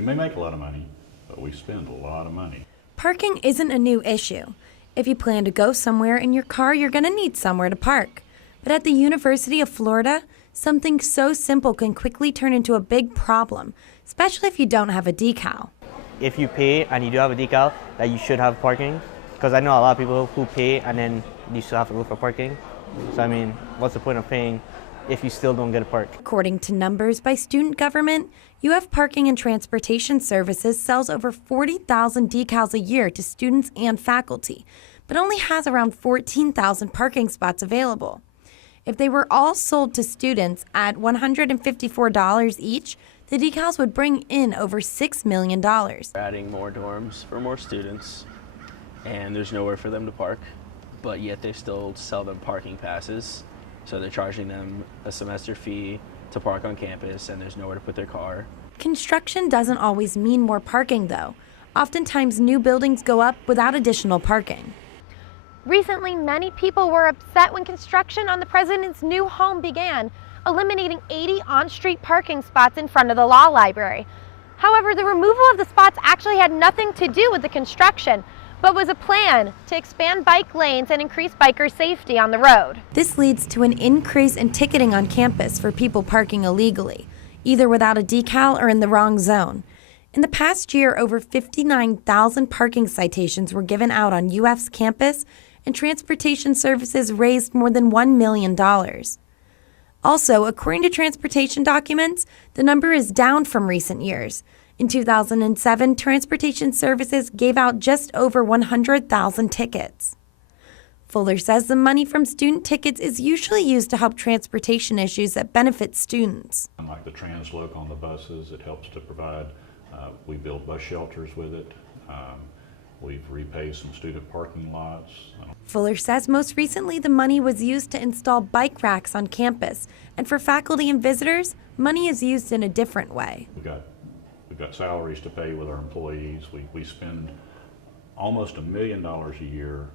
We may make a lot of money, but we spend a lot of money. Parking isn't a new issue. If you plan to go somewhere in your car, you're going to need somewhere to park. But at the University of Florida, something so simple can quickly turn into a big problem, especially if you don't have a decal. If you pay and you do have a decal, that you should have parking. Because I know a lot of people who pay and then you still have to look for parking. So I mean, what's the point of paying if you still don't get a park? According to numbers by student government, UF Parking and Transportation Services sells over 40,000 decals a year to students and faculty, but only has around 14,000 parking spots available. If they were all sold to students at $154 each, the decals would bring in over $6 million. We're adding more dorms for more students, and there's nowhere for them to park, but yet they still sell them parking passes. So they're charging them a semester fee to park on campus, and there's nowhere to put their car. Construction doesn't always mean more parking, though. Oftentimes, new buildings go up without additional parking. Recently, many people were upset when construction on the president's new home began, eliminating 80 on-street parking spots in front of the law library. However, the removal of the spots actually had nothing to do with the construction, but was a plan to expand bike lanes and increase biker safety on the road. This leads to an increase in ticketing on campus for people parking illegally, either without a decal or in the wrong zone. In the past year, over 59,000 parking citations were given out on UF's campus, and Transportation Services raised more than $1 million. Also, according to transportation documents, the number is down from recent years. In 2007, Transportation Services gave out just over 100,000 tickets. Fuller says the money from student tickets is usually used to help transportation issues that benefit students. Like the transloc on the buses, it helps to provide, we build bus shelters with it. We've repaid some student parking lots. Fuller says most recently the money was used to install bike racks on campus, and for faculty and visitors, money is used in a different way. We've got salaries to pay with our employees. We spend almost $1 million a year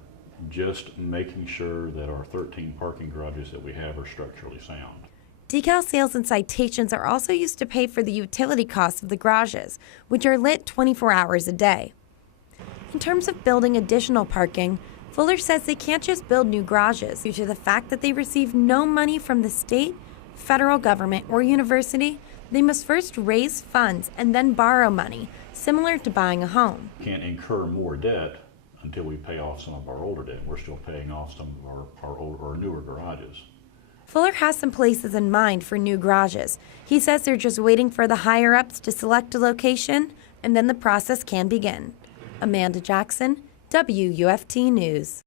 just making sure that our 13 parking garages that we have are structurally sound. Decal sales and citations are also used to pay for the utility costs of the garages, which are lit 24 hours a day. In terms of building additional parking, Fuller says they can't just build new garages due to the fact that they receive no money from the state, federal government, or university. They must first raise funds and then borrow money, similar to buying a home. Can't incur more debt until we pay off some of our older debt. We're still paying off some of our newer garages. Fuller has some places in mind for new garages. He says they're just waiting for the higher-ups to select a location, and then the process can begin. Amanda Jackson, WUFT News.